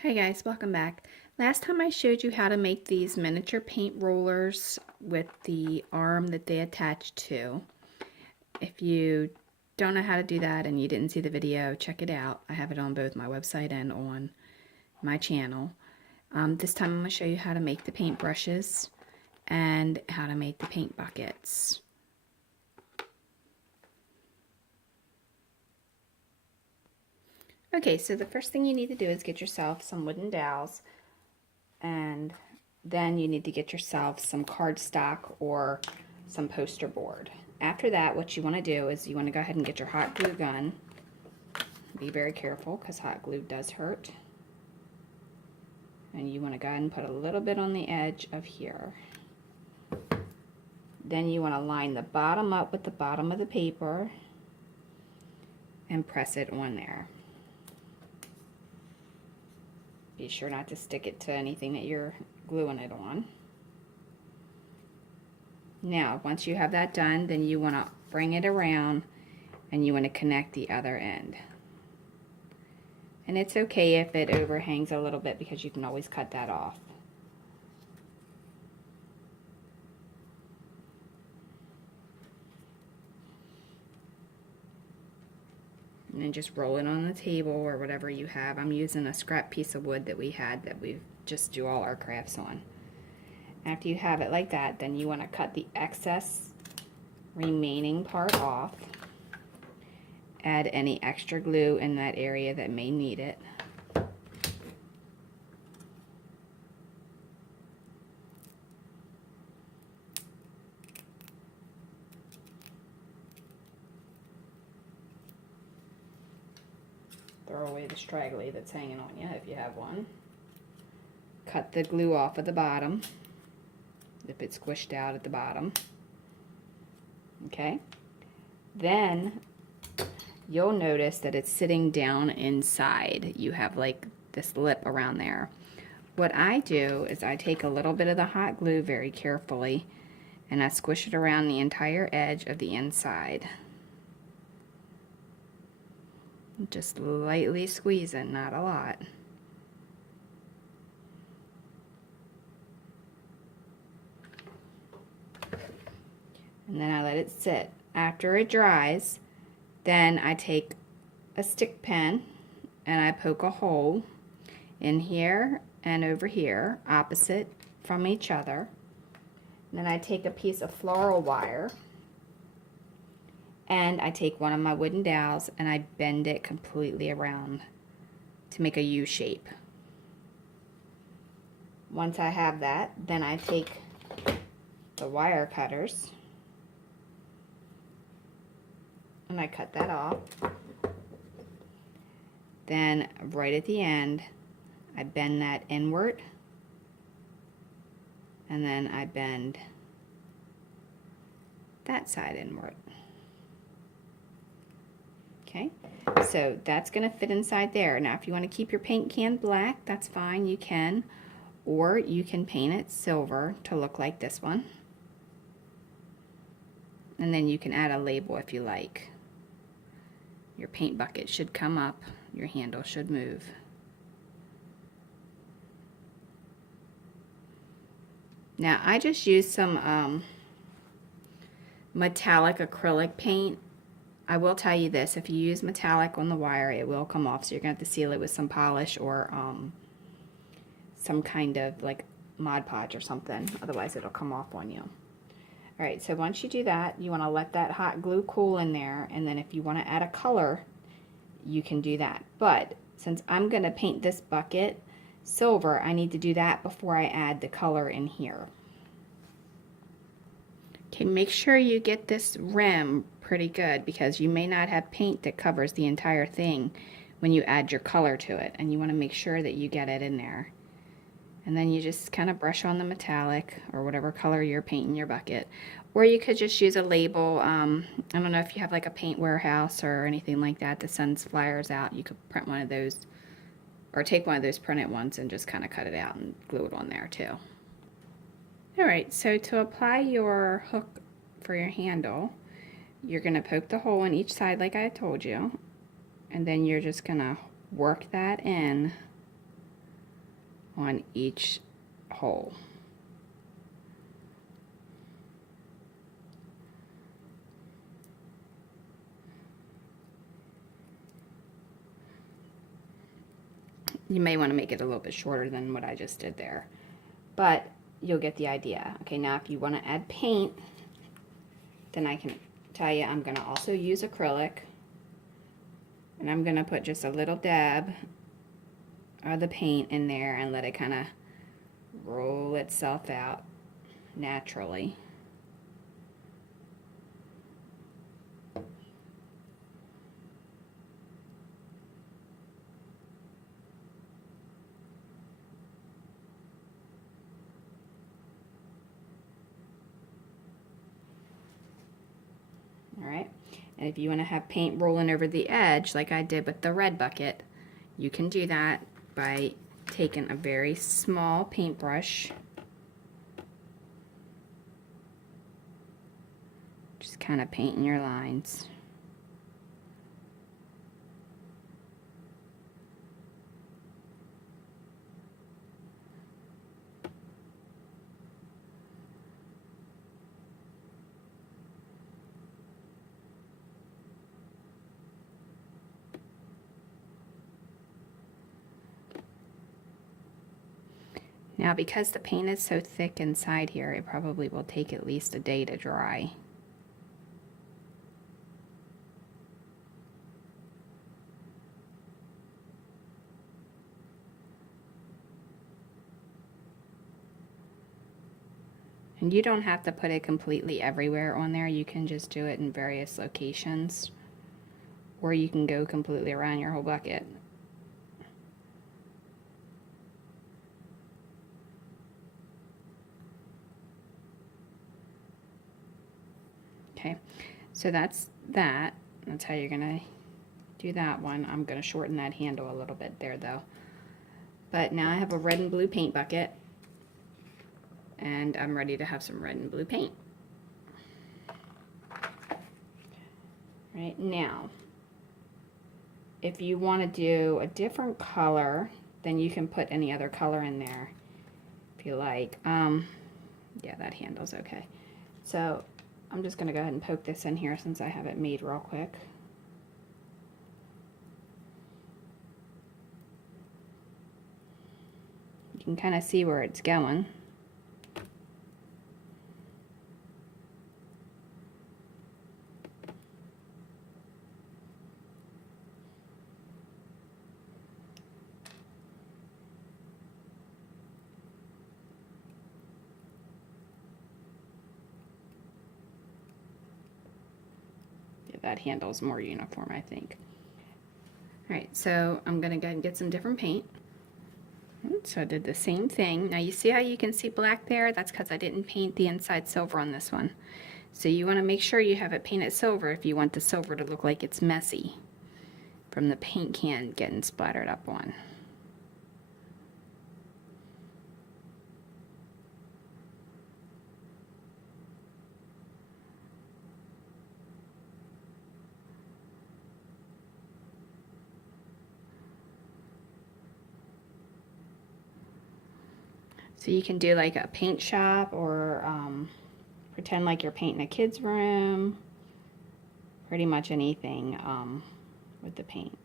Hey guys, welcome back. Last time I showed you how to make these miniature paint rollers with the arm that they attach to. If you don't know how to do that and you didn't see the video, check it out. I have it on both my website and on my channel. This time I'm going to show you how to make the paint brushes and how to make the paint buckets. Okay, so the first thing you need to do is get yourself some wooden dowels, and then you need to get yourself some cardstock or some poster board. After that, what you want to do is you want to go ahead and get your hot glue gun. Be very careful because hot glue does hurt. And you want to go ahead and put a little bit on the edge of here. Then you want to line the bottom up with the bottom of the paper and press it on there. Be sure not to stick it to anything that you're gluing it on. Now, once you have that done, then you want to bring it around and you want to connect the other end. And it's okay if it overhangs a little bit because you can always cut that off. And then just roll it on the table or whatever you have. I'm using a scrap piece of wood that we had that we just do all our crafts on. After you have it like that, then you want to cut the excess remaining part off. Add any extra glue in that area that may need it. Throw away the straggly that's hanging on you if you have one. Cut the glue off at the bottom if it's squished out at the bottom. Okay? Then you'll notice that it's sitting down inside. You have like this lip around there. What I do is I take a little bit of the hot glue very carefully and I squish it around the entire edge of the inside. Just lightly squeezing, not a lot. And then I let it sit. After it dries, then I take a stick pin and I poke a hole in here and over here, opposite from each other. And then I take a piece of floral wire and I take one of my wooden dowels and I bend it completely around to make a U shape. Once I have that, then I take the wire cutters and I cut that off. Then right at the end, I bend that inward and then I bend that side inward. Okay, so that's going to fit inside there. Now if you want to keep your paint can black, that's fine, you can. Or you can paint it silver to look like this one. And then you can add a label if you like. Your paint bucket should come up, your handle should move. Now I just used some metallic acrylic paint. I will tell you this, if you use metallic on the wire, it will come off, so you're going to have to seal it with some polish or some kind of like Mod Podge or something, otherwise it'll come off on you. Alright, so once you do that, you want to let that hot glue cool in there, and then if you want to add a color, you can do that. But since I'm going to paint this bucket silver, I need to do that before I add the color in here. Okay, make sure you get this rim pretty good because you may not have paint that covers the entire thing when you add your color to it, and you want to make sure that you get it in there. And then you just kind of brush on the metallic or whatever color you're painting your bucket. Or you could just use a label. I don't know if you have like a paint warehouse or anything like that that sends flyers out. You could print one of those or take one of those printed ones and just kind of cut it out and glue it on there too. Alright, so to apply your hook for your handle, you're going to poke the hole in each side like I told you, and then you're just going to work that in on each hole. You may want to make it a little bit shorter than what I just did there, but you'll get the idea. Okay, now if you want to add paint, then I can tell you I'm going to also use acrylic, and I'm going to put just a little dab of the paint in there and let it kind of roll itself out naturally. Alright, and if you want to have paint rolling over the edge like I did with the red bucket, you can do that by taking a very small paintbrush, just kind of painting your lines. Now, because the paint is so thick inside here, it probably will take at least a day to dry. And you don't have to put it completely everywhere on there. You can just do it in various locations, or you can go completely around your whole bucket. Okay, so that's that. That's how you're gonna do that one. I'm gonna shorten that handle a little bit there though. But now I have a red and blue paint bucket, and I'm ready to have some red and blue paint. Right now, if you want to do a different color, then you can put any other color in there if you like. Yeah, that handle's okay. So I'm just going to go ahead and poke this in here since I have it made real quick. You can kind of see where it's going. That handle's more uniform, I think. Alright, so I'm going to go ahead and get some different paint. So I did the same thing. Now you see how you can see black there? That's because I didn't paint the inside silver on this one. So you want to make sure you have it painted silver if you want the silver to look like it's messy from the paint can getting splattered up on. So you can do like a paint shop, or pretend like you're painting a kid's room. Pretty much anything with the paint.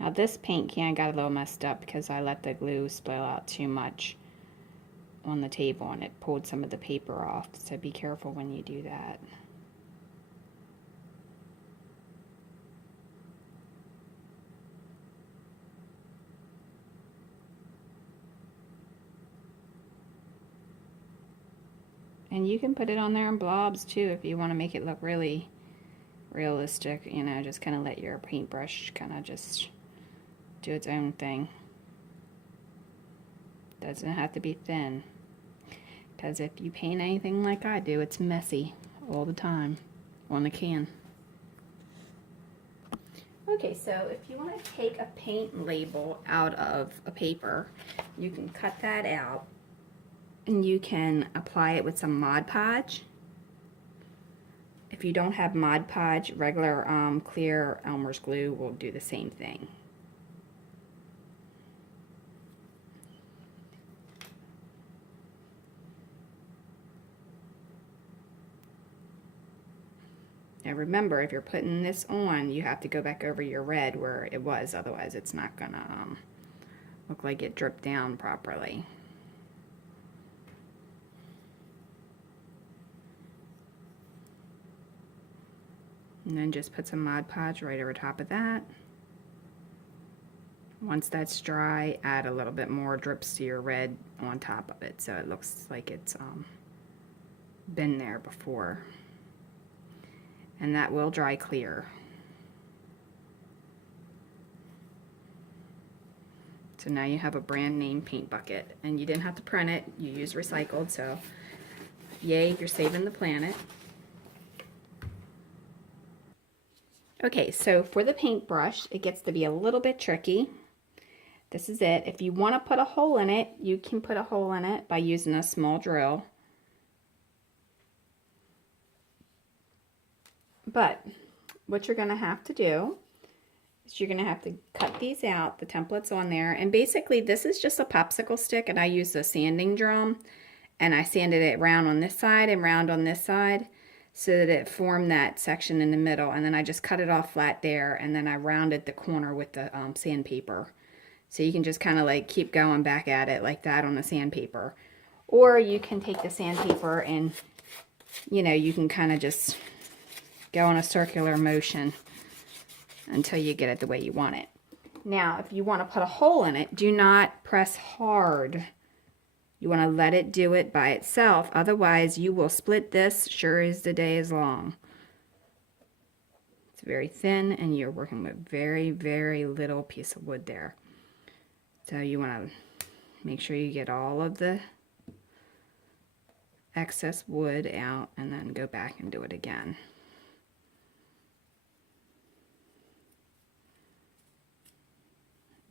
Now this paint can got a little messed up because I let the glue spill out too much on the table and it pulled some of the paper off, so be careful when you do that. And you can put it on there in blobs too if you want to make it look really realistic, you know, just kind of let your paintbrush kind of just do its own thing. Doesn't have to be thin, because if you paint anything like I do, it's messy all the time on the can. Okay, so if you want to take a paint label out of a paper, you can cut that out and you can apply it with some Mod Podge. If you don't have Mod Podge, regular clear Elmer's glue will do the same thing. Now remember, if you're putting this on, you have to go back over your red where it was, otherwise it's not gonna look like it dripped down properly. And then just put some Mod Podge right over top of that. Once that's dry, add a little bit more drips to your red on top of it so it looks like it's been there before. And that will dry clear. So now you have a brand name paint bucket, and you didn't have to print it, you use recycled, so yay, you're saving the planet. Okay, so for the paintbrush, it gets to be a little bit tricky. This is it. If you want to put a hole in it, you can put a hole in it by using a small drill. But what you're going to have to do is you're going to have to cut these out, the templates on there. And basically this is just a popsicle stick, and I used a sanding drum, and I sanded it round on this side and round on this side, so that it formed that section in the middle, and then I just cut it off flat there, and then I rounded the corner with the sandpaper. So you can just kind of like keep going back at it like that on the sandpaper. Or you can take the sandpaper and, you know, you can kind of just go in a circular motion until you get it the way you want it. Now, if you want to put a hole in it, do not press hard. You want to let it do it by itself, otherwise you will split this sure as the day is long. It's very thin, and you're working with very, very little piece of wood there. So you want to make sure you get all of the excess wood out, and then go back and do it again.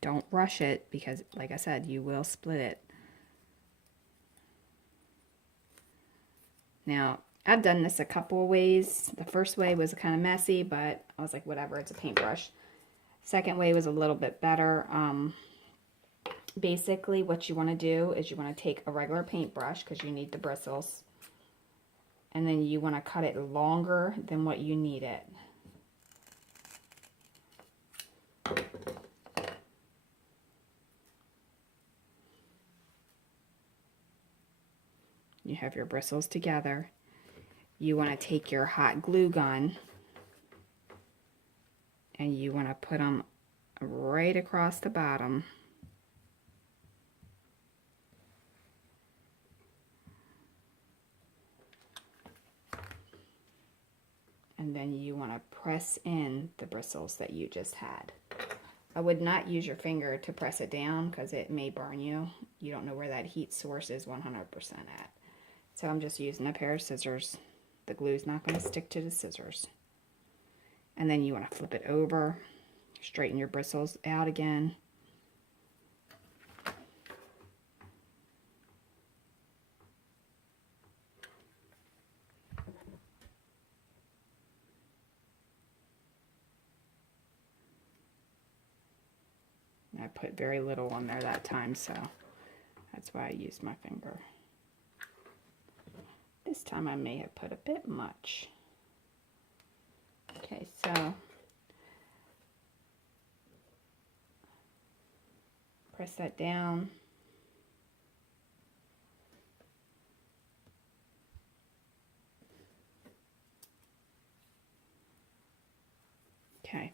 Don't rush it, because like I said, you will split it. Now, I've done this a couple of ways. The first way was kind of messy, but I was like, whatever, it's a paintbrush. Second way was a little bit better. Basically, what you want to do is you want to take a regular paintbrush, because you need the bristles, and then you want to cut it longer than what you need it. You have your bristles together. You want to take your hot glue gun, and you want to put them right across the bottom. And then you want to press in the bristles that you just had. I would not use your finger to press it down, because it may burn you. You don't know where that heat source is 100% at. So I'm just using a pair of scissors. The glue's not going to stick to the scissors. And then you want to flip it over, straighten your bristles out again. I put very little on there that time, so that's why I used my finger. This time I may have put a bit much. Okay, so press that down. Okay,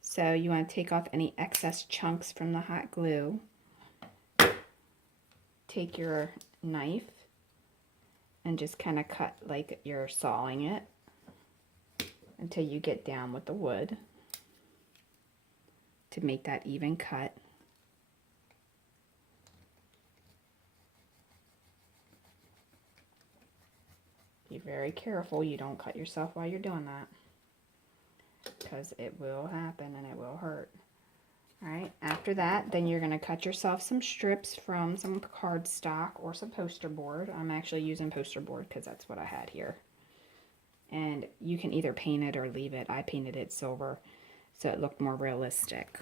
so you want to take off any excess chunks from the hot glue. Take your knife and just kind of cut like you're sawing it until you get down with the wood to make that even cut. Be very careful you don't cut yourself while you're doing that, because it will happen and it will hurt. All right, after that, then you're going to cut yourself some strips from some cardstock or some poster board. I'm actually using poster board because that's what I had here. And you can either paint it or leave it. I painted it silver so it looked more realistic.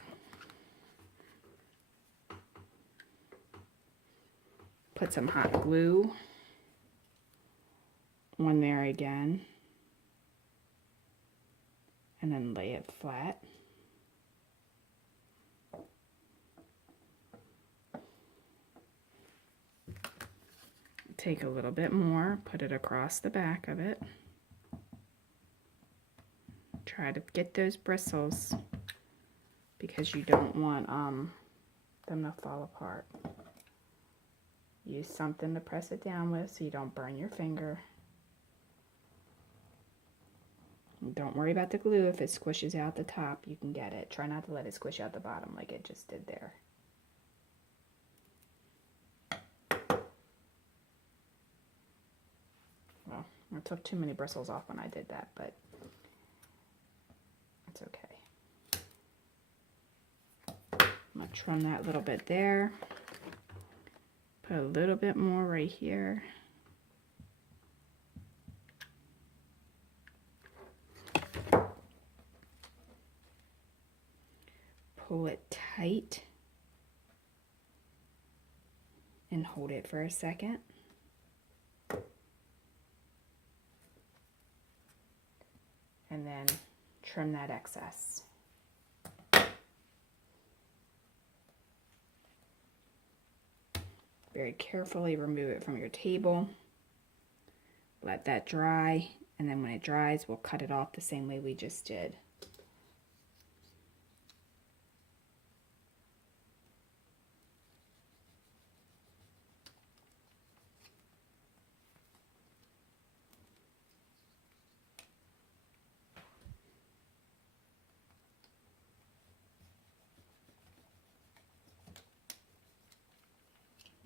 Put some hot glue on there again. And then lay it flat. Take a little bit more, put it across the back of it. Try to get those bristles because you don't want them to fall apart. Use something to press it down with so you don't burn your finger. And don't worry about the glue. If it squishes out the top, you can get it. Try not to let it squish out the bottom like it just did there. Well, I took too many bristles off when I did that, but it's okay. I'm going to trim that little bit there. Put a little bit more right here. Pull it tight and hold it for a second. And then trim that excess. Very carefully remove it from your table. Let that dry, and then when it dries, we'll cut it off the same way we just did.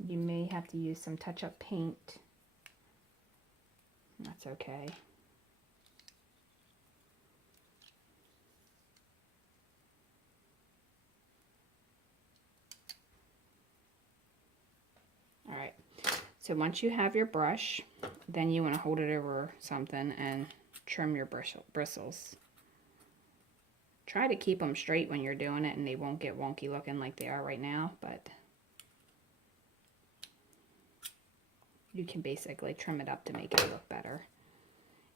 You may have to use some touch-up paint. That's okay. All right, so once you have your brush, then you want to hold it over something and trim your bristles. Try to keep them straight when you're doing it and they won't get wonky looking like they are right now, but you can basically trim it up to make it look better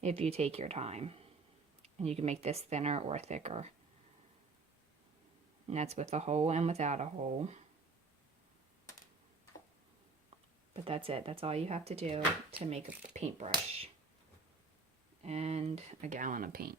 if you take your time. And you can make this thinner or thicker. And that's with a hole and without a hole. But that's it. That's all you have to do to make a paintbrush. And a gallon of paint.